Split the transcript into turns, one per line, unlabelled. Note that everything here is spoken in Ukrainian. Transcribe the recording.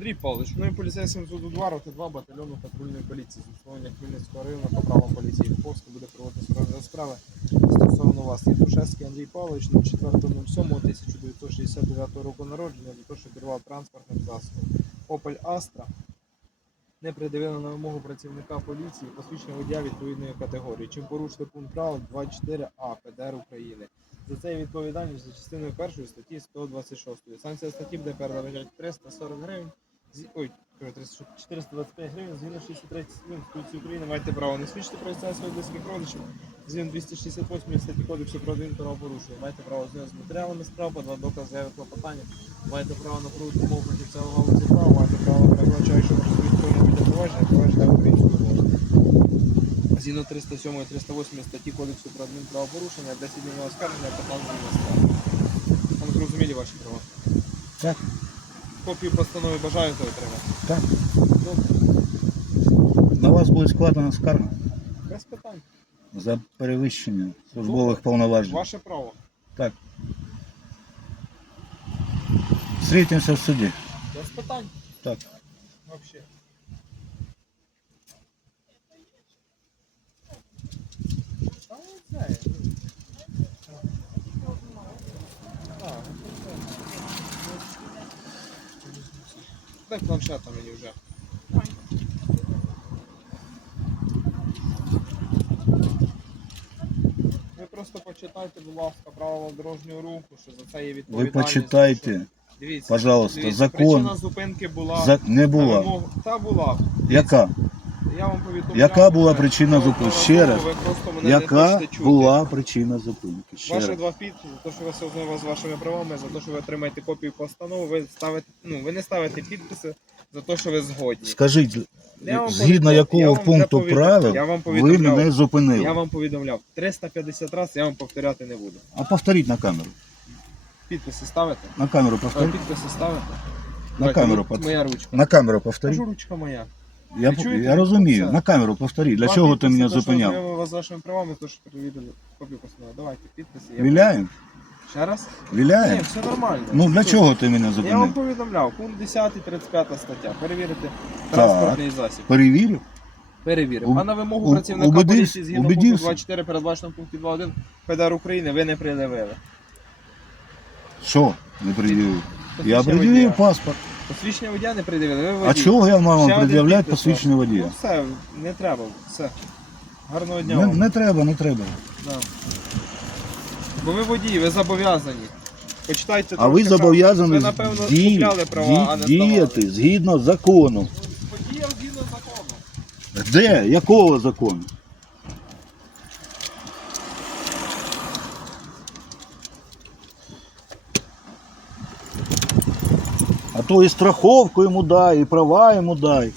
Андрій Павлович, ну мною поліцейським з 2 роти 2 батальйону патрульної поліції з установлення Хмельницького району по правам поліції Львовська буде проводити справи розправи стосовно вас. Євтушевський Андрій Павлович на 4.07.1969 року народження за те, що керував транспортним засобом опель Астра. Не придивили на вимогу працівника поліції посвідчення водія відповідної категорії, чим порушили пункт правил 24а ПДР України. За це відповідальність за частиною першої статті 126. Санкція статті буде передавати 340 гривень. Ой, кажу, 300, 425 гривень згідно 63 статті Конституції України маєте право не свідчити про це своїх близьких родичів. Згідно 268 статті Кодексу про адмінправопорушення. Маєте право знайомитися з матеріалами справ, два докази клопотання. Маєте право на мову фахівця у Згідно 307 і 308 статті Кодексу про адмінправопорушення, 10 днів на оскарження, 15 днів на справу. Зрозумілі ваші права?
Так.
Копію постанови бажаєте отримати?
Так.
Добре,
На вас буде складена скарга
без питань.
за перевищення службових повноважень.
Ваше право.
Так. Зустрітимося в суді.
Без питань.
Так.
Вообще. Та ну це, ну. А, ну це. Дай планшета мені вже. Ви просто почитайте, будь ласка, правила дорожнього руху, що за це є відповідальність.
Ви
почитайте, Дивіться,
пожалуйста,
дивіться,
закон.
Причина зупинки була.
За... не була.
Та була.
Яка?
Я вам повідомляв.
Яка була причина зупинки? Ще раз.
Ви просто мене не
Яка
хочете чути.
була причина зупинки? Ще
Ваші
раз.
два підписи, за те, що ви все ознайомили з вашими правами, за те, що ви отримаєте копію постанови, ви ставите, ну, ви не ставите підписи за те, що ви згодні.
Скажіть,
Я вам
згідно
я
якого
вам вже
пункту
повідом-
правил
я вам
ви
повідомляв.
мене зупинили?
Я вам повідомляв. 350 разів я вам повторяти не буду.
А повторіть на камеру.
Підписи ставите?
На камеру
А
повторіть.
підписи ставите?
На
Давайте,
камеру пов-
Моя ручка.
На камеру повторіть.
Кажу, ручка моя.
Я,
Ви чуєте?
я розумію.
Це-
На камеру повторіть. Для чого ти мене зупиняв?
ознайомив вас з вашими правами, то що перевірили копію постанови. Давайте, підписи. я-
Віляємо?
Ще раз? Ні, все нормально.
Ну для
Все.
чого ти мене
Я вам
зупинив?
повідомляв, пункт 10, 35 стаття. Перевірити транспортний засіб.
Перевірив?
Перевірив.
У-
А на вимогу
у-
працівника
убедився-
поліції згідно пункту
убедився?
24 передбачено в пункті 2.1 ПДР України ви не пред'явили.
Що не пред'явив? Я
Посвідчення
пред'явив паспорт.
Посвідчення водія не пред'явили. Ви
А чого я
Ще
вам
один
пред'являти посвідчення водія?
Ну все, не треба. Все. Гарного дня
Не,
вам.
не треба, не треба.
Да. Бо ви водії, ви зобов'язані. Почитайте
А ви
трошки
зобов'язані
Ви, напевно,
ді-
купляли права, а не
діяти згідно закону.
Водіям згідно закону.
Де? Якого закону? А то і страховку йому дай, і права йому дай.